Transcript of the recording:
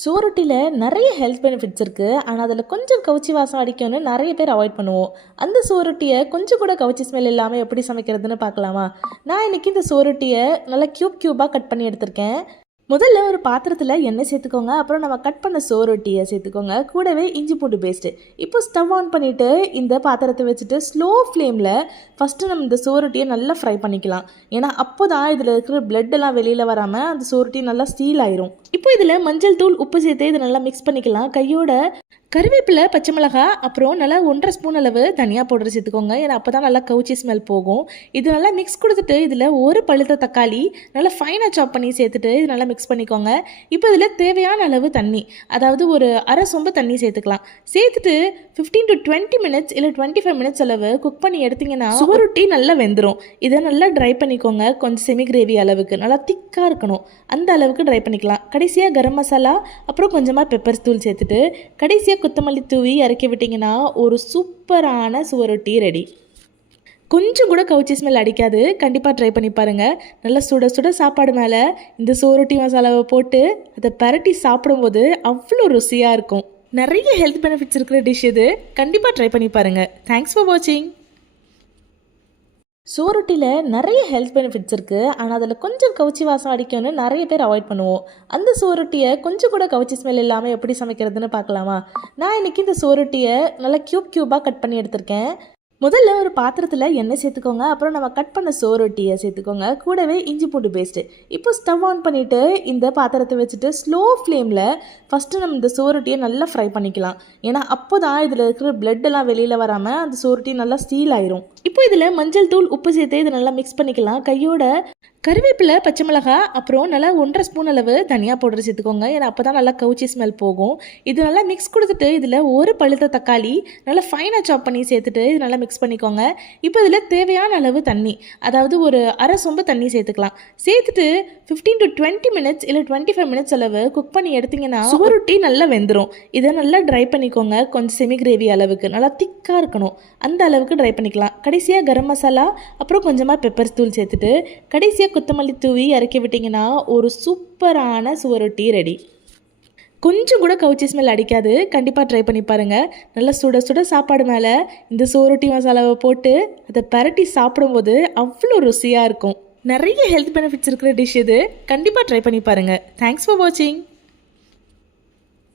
சோரொட்டியில் நிறைய health benefits இருக்குது. ஆனால் அதில் கொஞ்சம் கவுச்சி வாசம் அடிக்கும்னு நிறைய பேர் அவாய்ட் பண்ணுவோம். அந்த சோரொட்டியை கொஞ்சம் கூட கவுச்சி ஸ்மெல் இல்லாமல் எப்படி சமைக்கிறதுன்னு பார்க்கலாமா? நான் இன்றைக்கி இந்த சோரொட்டியை நல்லா க்யூபாக கட் பண்ணி எடுத்திருக்கேன். முதல்ல ஒரு பாத்திரத்தில் எண்ணெய் சேர்த்துக்கோங்க. அப்புறம் நம்ம கட் பண்ண சோரொட்டியை சேர்த்துக்கோங்க. கூடவே இஞ்சி பூண்டு பேஸ்ட்டு. இப்போ ஸ்டவ் ஆன் பண்ணிவிட்டு இந்த பாத்திரத்தை வச்சுட்டு ஸ்லோ ஃப்ளேமில் ஃபஸ்ட்டு நம்ம இந்த சோரொட்டியை நல்லா ஃப்ரை பண்ணிக்கலாம். ஏன்னா அப்போ தான் இதில் இருக்கிற பிளட்டெல்லாம் வெளியில் வராமல் அந்த சோரொட்டி நல்லா ஸ்டீல் ஆயிரும். இப்போ இதில் மஞ்சள் தூள் உப்பு சேர்த்து இதை நல்லா மிக்ஸ் பண்ணிக்கலாம். கையோட கருவேப்பிலை, பச்சை மிளகா, அப்புறம் நல்லா 1.5 ஸ்பூன் அளவு தனியாக பவுடர் சேர்த்துக்கோங்க. ஏன்னா அப்போ தான் நல்லா கவுச்சி ஸ்மெல் போகும். இது நல்லா மிக்ஸ் கொடுத்துட்டு இதில் ஒரு பழுத்த தக்காளி நல்லா ஃபைனாக சாப் பண்ணி சேர்த்துட்டு இது நல்லா மிக்ஸ் பண்ணிக்கோங்க. இப்போ இதில் தேவையான அளவு தண்ணி, அதாவது ஒரு அரை சொம்பு தண்ணி சேர்த்துக்கலாம். சேர்த்துட்டு 15 to 20 மினிட்ஸ் இல்லை 25 மினிட்ஸ் அளவு குக் பண்ணி எடுத்திங்கன்னா சோரொட்டி நல்லா வெந்துடும். இதை நல்லா ட்ரை பண்ணிக்கோங்க. கொஞ்சம் செமி கிரேவி அளவுக்கு நல்லா திக்காக இருக்கணும், அந்த அளவுக்கு ட்ரை பண்ணிக்கலாம். கடைசியாக கரம் மசாலா, அப்புறம் கொஞ்சமாக பெப்பர் தூள் சேர்த்துட்டு கடைசியாக கொத்தமல்லி தூவி இறக்கி விட்டிங்கன்னா ஒரு சூப்பரான சோரொட்டி ரெடி. கொஞ்சம் கூட கவுச்சி ஸ்மெல் அடிக்காது. கண்டிப்பாக ட்ரை பண்ணி பாருங்கள். நல்லா சுட சுட சாப்பாடு மேலே இந்த சோரொட்டி மசாலாவை போட்டு அதை பரட்டி சாப்பிடும்போது அவ்வளோ ருசியாக இருக்கும். நிறைய ஹெல்த் பெனிஃபிட்ஸ் இருக்கிற டிஷ் இது. கண்டிப்பாக ட்ரை பண்ணி பாருங்கள். தேங்க்ஸ் ஃபார் வாட்சிங். சோரொட்டியில் நிறைய ஹெல்த் பெனிஃபிட்ஸ் இருக்குது. ஆனால் அதில் கொஞ்சம் கவுச்சி வாசம் அடிக்கும்னு நிறைய பேர் அவாய்ட் பண்ணுவோம். அந்த சோரொட்டியை கொஞ்சம் கூட கவுச்சி ஸ்மெல் இல்லாமல் எப்படி சமைக்கிறதுன்னு பார்க்கலாமா? நான் இன்றைக்கி இந்த சோரொட்டியை நல்லா க்யூபாக கட் பண்ணி எடுத்திருக்கேன். முதல்ல ஒரு பாத்திரத்தில் எண்ணெய் சேர்த்துக்கோங்க. அப்புறம் நம்ம கட் பண்ண சோரொட்டியை சேர்த்துக்கோங்க. கூடவே இஞ்சி பூண்டு பேஸ்ட்டு. இப்போ ஸ்டவ் ஆன் பண்ணிவிட்டு இந்த பாத்திரத்தை வச்சுட்டு ஸ்லோ ஃப்ளேமில் ஃபஸ்ட்டு நம்ம இந்த சோரொட்டியை நல்லா ஃப்ரை பண்ணிக்கலாம். ஏன்னா அப்போ தான் இதில் இருக்கிற பிளட்டெல்லாம் வெளியில் வராமல் அந்த சோரொட்டி நல்லா ஸ்டீல் ஆயிரும். இப்போ இதில் மஞ்சள் தூள் உப்பு சேர்த்து இதை நல்லா மிக்ஸ் பண்ணிக்கலாம். கையோட கருவேப்பிலை, பச்சை மிளகா, அப்புறம் நல்லா 1.5 ஸ்பூன் அளவு தனியாக பவுடர் சேர்த்துக்கோங்க. ஏன்னா அப்போ தான் நல்லா கவுச்சி ஸ்மெல் போகும். இது நல்லா மிக்ஸ் கொடுத்துட்டு இதில் ஒரு பழுத்த தக்காளி நல்லா ஃபைனாக சாப் பண்ணி சேர்த்துட்டு இது நல்லா மிக்ஸ் பண்ணிக்கோங்க. இப்போ இதில் தேவையான அளவு தண்ணி, அதாவது ஒரு அரை சொம்பு தண்ணி சேர்த்துக்கலாம். சேர்த்துட்டு 15 to 20 மினிட்ஸ் இல்லை 25 மினிட்ஸ் அளவு குக் பண்ணி எடுத்திங்கன்னா சோரொட்டி நல்லா வெந்துடும். இதை நல்லா ட்ரை பண்ணிக்கோங்க. கொஞ்சம் செமி கிரேவி அளவுக்கு நல்லா திக்காக இருக்கணும், அந்த அளவுக்கு ட்ரை பண்ணிக்கலாம். கடைசியாக கரம் மசாலா, அப்புறம் கொஞ்சமாக பெப்பர் தூள் சேர்த்துட்டு கடைசியாக கொத்தமல்லி தூவி இறக்கி விட்டிங்கன்னா ஒரு சூப்பரான சோரொட்டி ரெடி. கொஞ்சம் கூட கவுச்சி ஸ்மெல் அடிக்காது. கண்டிப்பாக ட்ரை பண்ணி பாருங்கள். நல்லா சுட சுட சாப்பாடு மேலே இந்த சோரொட்டி மசாலாவை போட்டு அதை பரட்டி சாப்பிடும்போது அவ்வளோ ருசியாக இருக்கும். நிறைய ஹெல்த் பெனிஃபிட்ஸ் இருக்கிற டிஷ் இது. கண்டிப்பாக ட்ரை பண்ணி பாருங்கள். தேங்க்ஸ் ஃபார் வாட்சிங்.